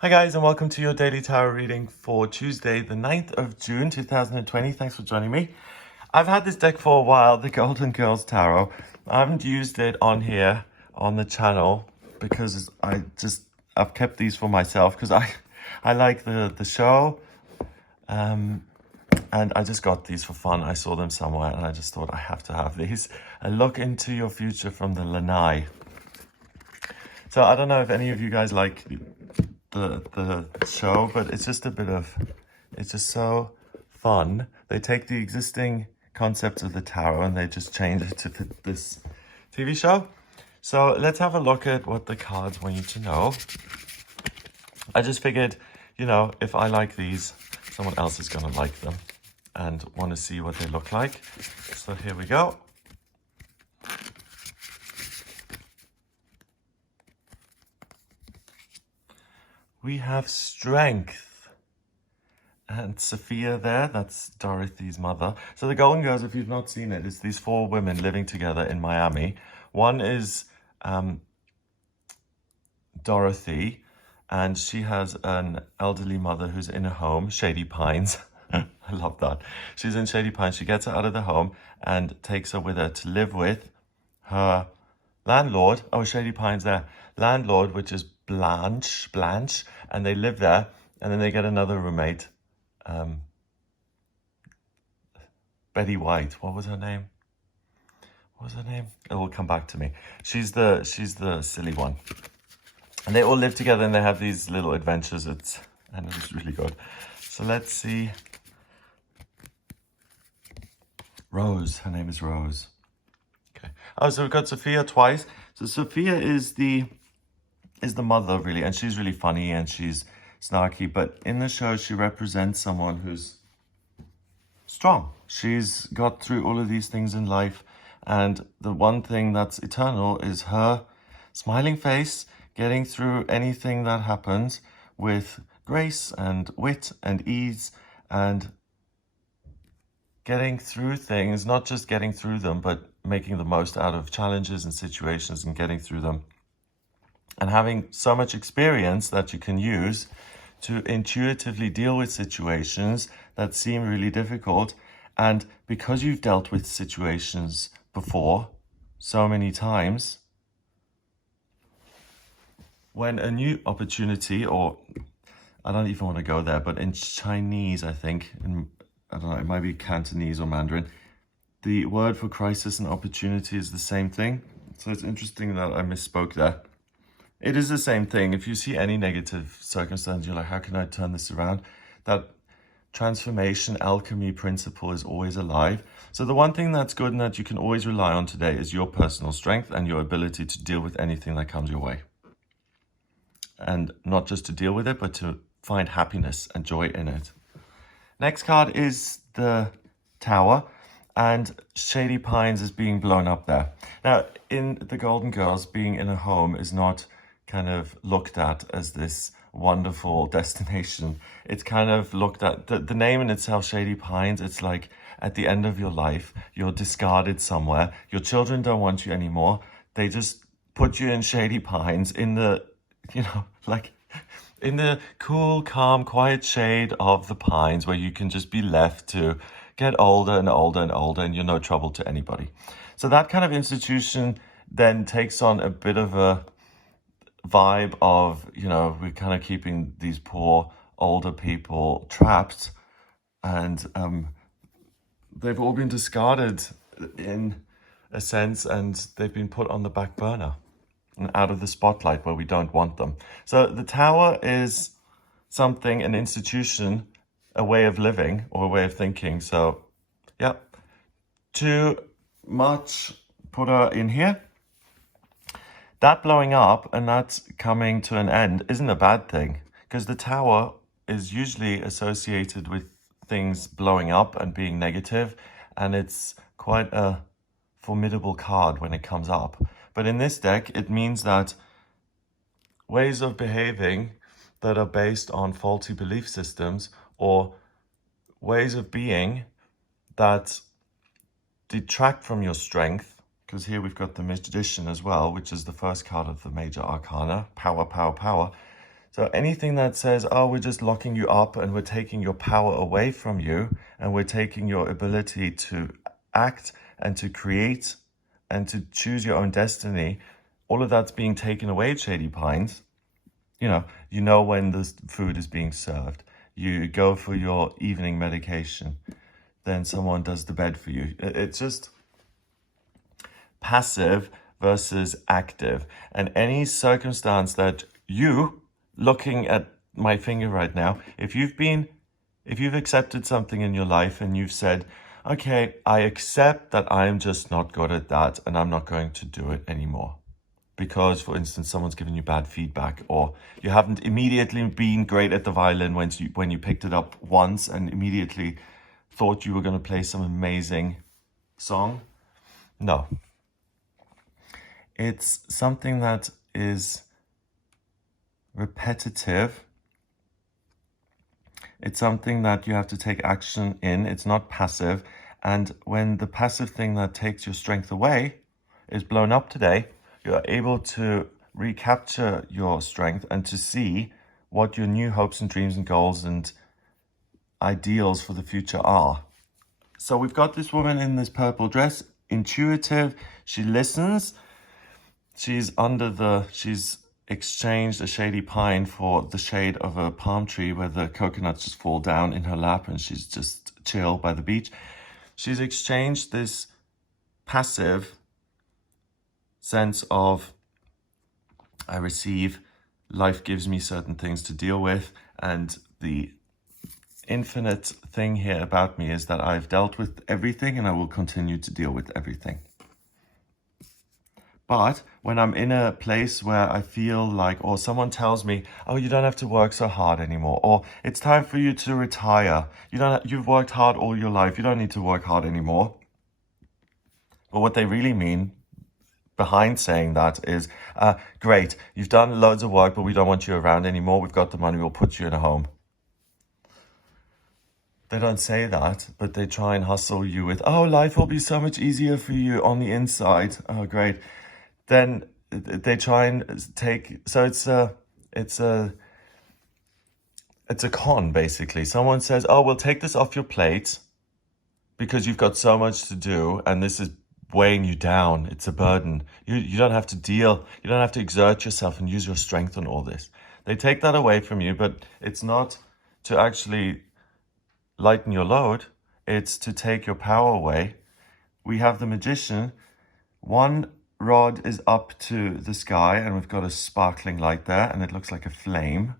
Hi guys, and welcome to your daily tarot reading for Tuesday, the 9th of June, 2020. Thanks for joining me. I've had this deck for a while, the Golden Girls Tarot. I haven't used it on here on the channel because I've kept these for myself because I like the show. And I just got these for fun. I saw them somewhere and I just thought I have to have these. A look into your future from the Lanai. So I don't know if any of you guys like the show, but it's just it's just so fun. They take the existing concepts of the tarot and they just change it to fit this TV show. So let's have a look at what the cards want you to know. I just figured, if I like these, someone else is gonna like them and want to see what they look like. So here we go. We have Strength and Sophia there. That's Dorothy's mother. So the Golden Girls, if you've not seen it, it's these four women living together in Miami. One is Dorothy, and she has an elderly mother who's in a home, Shady Pines. I love that. She's in Shady Pines. She gets her out of the home and takes her with her to live with her landlord. Oh, Shady Pines there. Landlord, which is Blanche, and they live there, and then they get another roommate, Betty White. What was her name? It will come back to me. She's the silly one, and they all live together and they have these little adventures. It's really good. So let's see. Rose. Her name is Rose. Okay. Oh, so we've got Sophia twice. So Sophia is the mother, really, and she's really funny and she's snarky, but in the show she represents someone who's strong. She's got through all of these things in life, and the one thing that's eternal is her smiling face, getting through anything that happens with grace and wit and ease, and getting through things, not just getting through them, but making the most out of challenges and situations and getting through them. And having so much experience that you can use to intuitively deal with situations that seem really difficult. And because you've dealt with situations before so many times, when a new opportunity, or I don't even want to go there, but in Chinese, I think, I don't know, it might be Cantonese or Mandarin, the word for crisis and opportunity is the same thing. So it's interesting that I misspoke there. It is the same thing. If you see any negative circumstance, you're like, how can I turn this around? That transformation alchemy principle is always alive. So the one thing that's good and that you can always rely on today is your personal strength and your ability to deal with anything that comes your way. And not just to deal with it, but to find happiness and joy in it. Next card is the Tower, and Shady Pines is being blown up there. Now, in the Golden Girls, being in a home is not kind of looked at as this wonderful destination. It's kind of looked at, the name in itself, Shady Pines, it's like at the end of your life, you're discarded somewhere. Your children don't want you anymore. They just put you in Shady Pines in the, like in the cool, calm, quiet shade of the pines where you can just be left to get older and older and older and you're no trouble to anybody. So that kind of institution then takes on a bit of a vibe of, we're kind of keeping these poor older people trapped, and they've all been discarded in a sense, and they've been put on the back burner and out of the spotlight where we don't want them. So the Tower is something, an institution, a way of living or a way of thinking. So yeah, too much put her in here. That blowing up and that's coming to an end isn't a bad thing, because the Tower is usually associated with things blowing up and being negative, and it's quite a formidable card when it comes up. But in this deck, it means that ways of behaving that are based on faulty belief systems or ways of being that detract from your strength, because here we've got the Magician as well, which is the first card of the major arcana, power, power, power. So anything that says, oh, we're just locking you up and we're taking your power away from you and we're taking your ability to act and to create and to choose your own destiny, all of that's being taken away at Shady Pines. You know when the food is being served. You go for your evening medication. Then someone does the bed for you. It's just passive versus active. And any circumstance that you, looking at my finger right now, if you've accepted something in your life and you've said, okay, I accept that I am just not good at that and I'm not going to do it anymore. Because, for instance, someone's given you bad feedback, or you haven't immediately been great at the violin when you picked it up once and immediately thought you were going to play some amazing song. No. It's something that is repetitive. It's something that you have to take action in. It's not passive. And when the passive thing that takes your strength away is blown up today, you're able to recapture your strength and to see what your new hopes and dreams and goals and ideals for the future are. So we've got this woman in this purple dress, intuitive. She listens. She's exchanged a shady pine for the shade of a palm tree where the coconuts just fall down in her lap and she's just chill by the beach. She's exchanged this passive sense of, I receive, life gives me certain things to deal with, and the infinite thing here about me is that I've dealt with everything and I will continue to deal with everything. But when I'm in a place where I feel like, or someone tells me, oh, you don't have to work so hard anymore, or it's time for you to retire. You've worked hard all your life. You don't need to work hard anymore. But what they really mean behind saying that is, great, you've done loads of work, but we don't want you around anymore. We've got the money. We'll put you in a home. They don't say that, but they try and hustle you with, oh, life will be so much easier for you on the inside. Oh, great. Then they try and take, so it's a con, basically. Someone says, oh, we'll take this off your plate because you've got so much to do and this is weighing you down. It's a burden. You don't have to deal. You don't have to exert yourself and use your strength on all this. They take that away from you, but it's not to actually lighten your load. It's to take your power away. We have the magician. One rod is up to the sky and we've got a sparkling light there and it looks like a flame.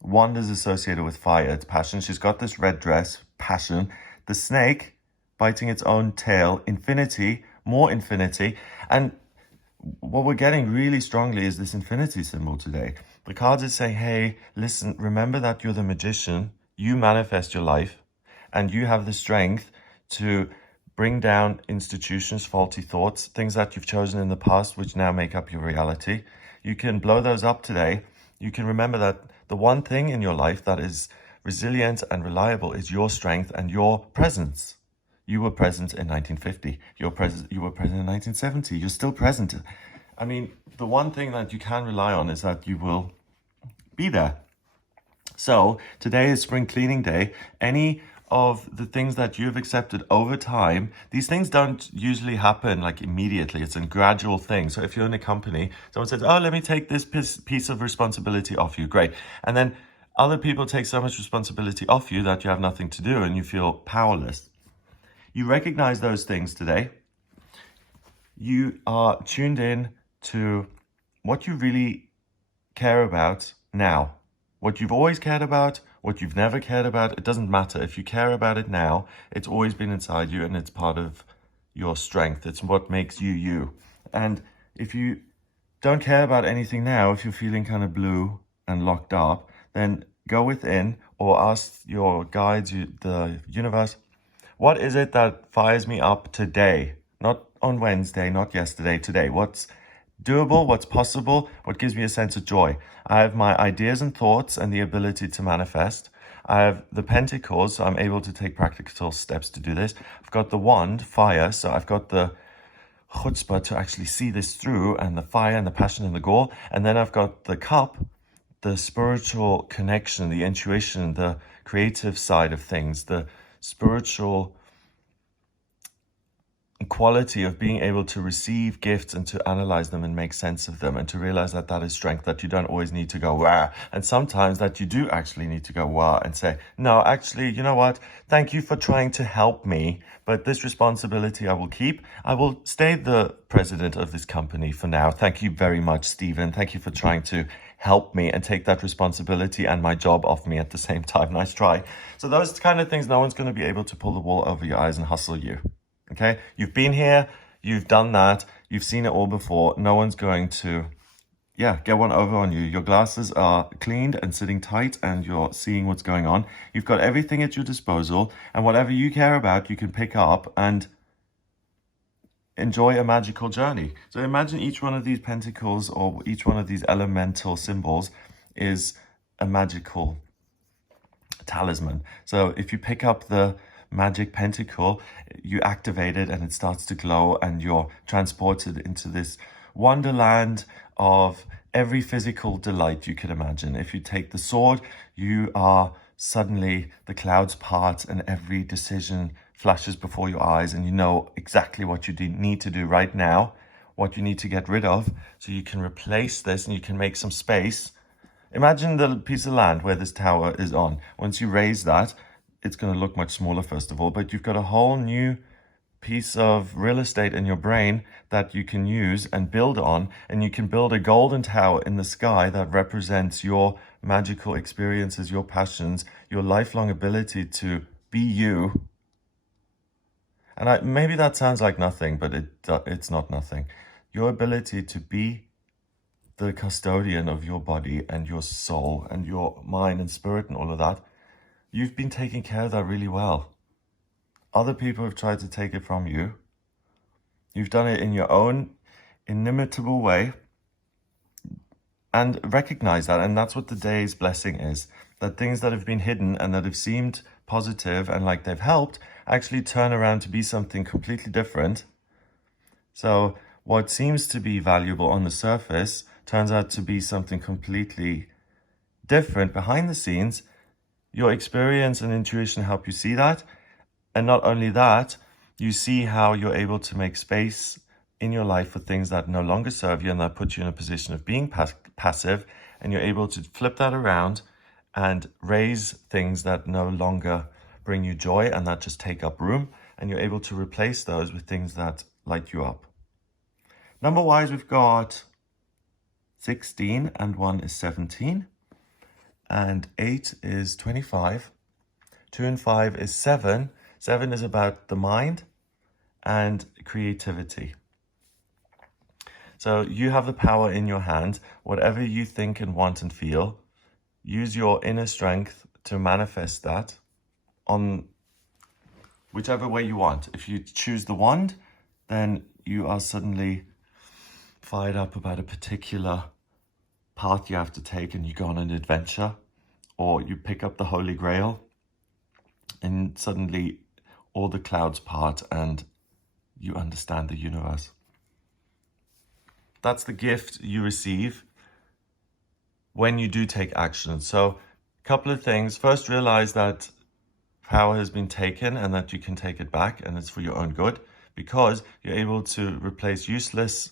Wand is associated with fire. It's passion. She's got this red dress, passion. The snake biting its own tail, infinity, more infinity. And what we're getting really strongly is this infinity symbol today. The cards is saying, hey, listen, remember that you're the magician. You manifest your life and you have the strength to bring down institutions, faulty thoughts, things that you've chosen in the past, which now make up your reality. You can blow those up today. You can remember that the one thing in your life that is resilient and reliable is your strength and your presence. You were present in 1950. You were present in 1970. You're still present. I mean, the one thing that you can rely on is that you will be there. So today is spring cleaning day. Any of the things that you've accepted over time, these things don't usually happen like immediately. It's a gradual thing. So if you're in a company, someone says, oh, let me take this piece of responsibility off you. Great. And then other people take so much responsibility off you that you have nothing to do and you feel powerless. You recognize those things today. You are tuned in to what you really care about now. What you've always cared about, what you've never cared about, it doesn't matter. If you care about it now, it's always been inside you and it's part of your strength. It's what makes you you. And if you don't care about anything now, if you're feeling kind of blue and locked up, then go within or ask your guides, the universe, what is it that fires me up today? Not on Wednesday, not yesterday, today. What's doable, what's possible, what gives me a sense of joy? I have my ideas and thoughts and the ability to manifest. I have the pentacles, so I'm able to take practical steps to do this. I've got the wand, fire, so I've got the chutzpah to actually see this through, and the fire and the passion and the goal. And then I've got the cup, the spiritual connection, the intuition, the creative side of things, the spiritual quality of being able to receive gifts and to analyze them and make sense of them, and to realize that that is strength, that you don't always need to go wow, and sometimes that you do actually need to go wow and say, no, actually, you know what, thank you for trying to help me, but this responsibility I will keep. I will stay the president of this company for now. Thank you very much, Stephen. Thank you for trying to help me and take that responsibility and my job off me at the same time. Nice try. So those kind of things, no one's going to be able to pull the wool over your eyes and hustle you. Okay, you've been here, you've done that, you've seen it all before. No one's going to, get one over on you. Your glasses are cleaned and sitting tight, and you're seeing what's going on. You've got everything at your disposal, and whatever you care about, you can pick up and enjoy a magical journey. So imagine each one of these pentacles or each one of these elemental symbols is a magical talisman. So if you pick up the magic pentacle, you activate it and it starts to glow, and you're transported into this wonderland of every physical delight you could imagine. If you take the sword, you are suddenly, the clouds part and every decision flashes before your eyes, and you know exactly what you need to do right now, what you need to get rid of, so you can replace this and you can make some space. Imagine the piece of land where this tower is on. Once you raise that, it's going to look much smaller, first of all, but you've got a whole new piece of real estate in your brain that you can use and build on, and you can build a golden tower in the sky that represents your magical experiences, your passions, your lifelong ability to be you. And maybe that sounds like nothing, but it's not nothing. Your ability to be the custodian of your body and your soul and your mind and spirit and all of that, you've been taking care of that really well. Other people have tried to take it from you. You've done it in your own inimitable way, and recognize that. And that's what the day's blessing is, that things that have been hidden and that have seemed positive and like they've helped actually turn around to be something completely different. So what seems to be valuable on the surface turns out to be something completely different behind the scenes. Your experience and intuition help you see that. And not only that, you see how you're able to make space in your life for things that no longer serve you and that put you in a position of being passive. And you're able to flip that around and raise things that no longer bring you joy and that just take up room. And you're able to replace those with things that light you up. Number-wise, we've got 16 and 1 is 17. And 8 is 25. 2 and 5 is 7. 7 is about the mind and creativity. So you have the power in your hand. Whatever you think and want and feel, use your inner strength to manifest that on whichever way you want. If you choose the wand, then you are suddenly fired up about a particular path you have to take, and you go on an adventure, or you pick up the Holy Grail and suddenly all the clouds part and you understand the universe. That's the gift you receive when you do take action. So a couple of things. First, realize that power has been taken and that you can take it back, and it's for your own good, because you're able to replace useless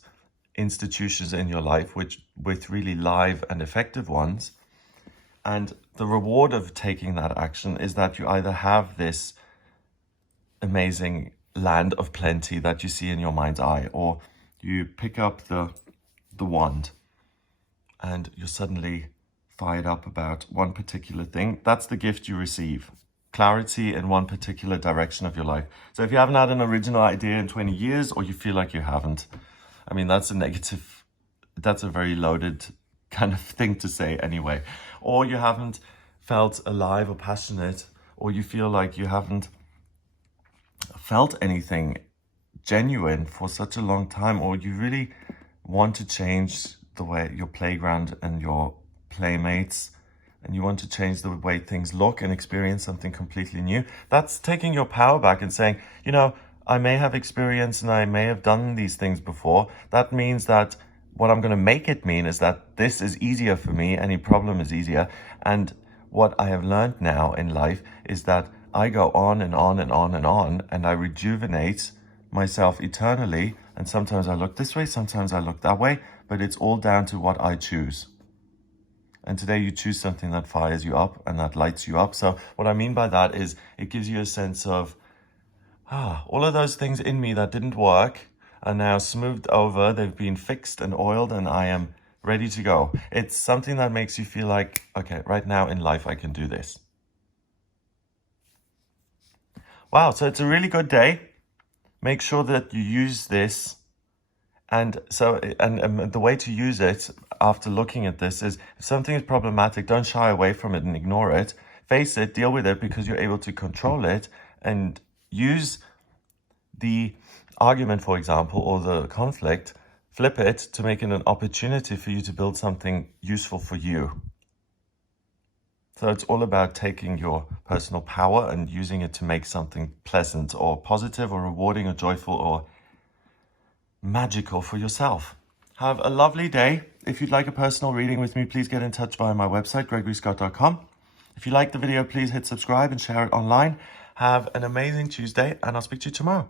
institutions in your life with really live and effective ones. And the reward of taking that action is that you either have this amazing land of plenty that you see in your mind's eye, or you pick up the wand and you're suddenly fired up about one particular thing. That's the gift you receive. Clarity in one particular direction of your life. So if you haven't had an original idea in 20 years, or you feel like you haven't, I mean, that's a very loaded kind of thing to say anyway. Or you haven't felt alive or passionate, or you feel like you haven't felt anything genuine for such a long time, or you really want to change the way your playground and your playmates, and you want to change the way things look and experience something completely new. That's taking your power back and saying, you know, I may have experience and I may have done these things before. That means that what I'm going to make it mean is that this is easier for me, any problem is easier. And what I have learned now in life is that I go on and on and on and on, and I rejuvenate myself eternally. And sometimes I look this way, sometimes I look that way, but it's all down to what I choose. And today you choose something that fires you up and that lights you up. So what I mean by that is it gives you a sense of, all of those things in me that didn't work are now smoothed over. They've been fixed and oiled, and I am ready to go. It's something that makes you feel like, okay, right now in life, I can do this. Wow, so it's a really good day. Make sure that you use this. And so, and the way to use it after looking at this is, if something is problematic, don't shy away from it and ignore it. Face it, deal with it, because you're able to control it, and use the argument, for example, or the conflict, flip it to make it an opportunity for you to build something useful for you. So it's all about taking your personal power and using it to make something pleasant or positive or rewarding or joyful or magical for yourself. Have a lovely day. If you'd like a personal reading with me, please get in touch via my website, gregoryscott.com. If you like the video, please hit subscribe and share it online. Have an amazing Tuesday, and I'll speak to you tomorrow.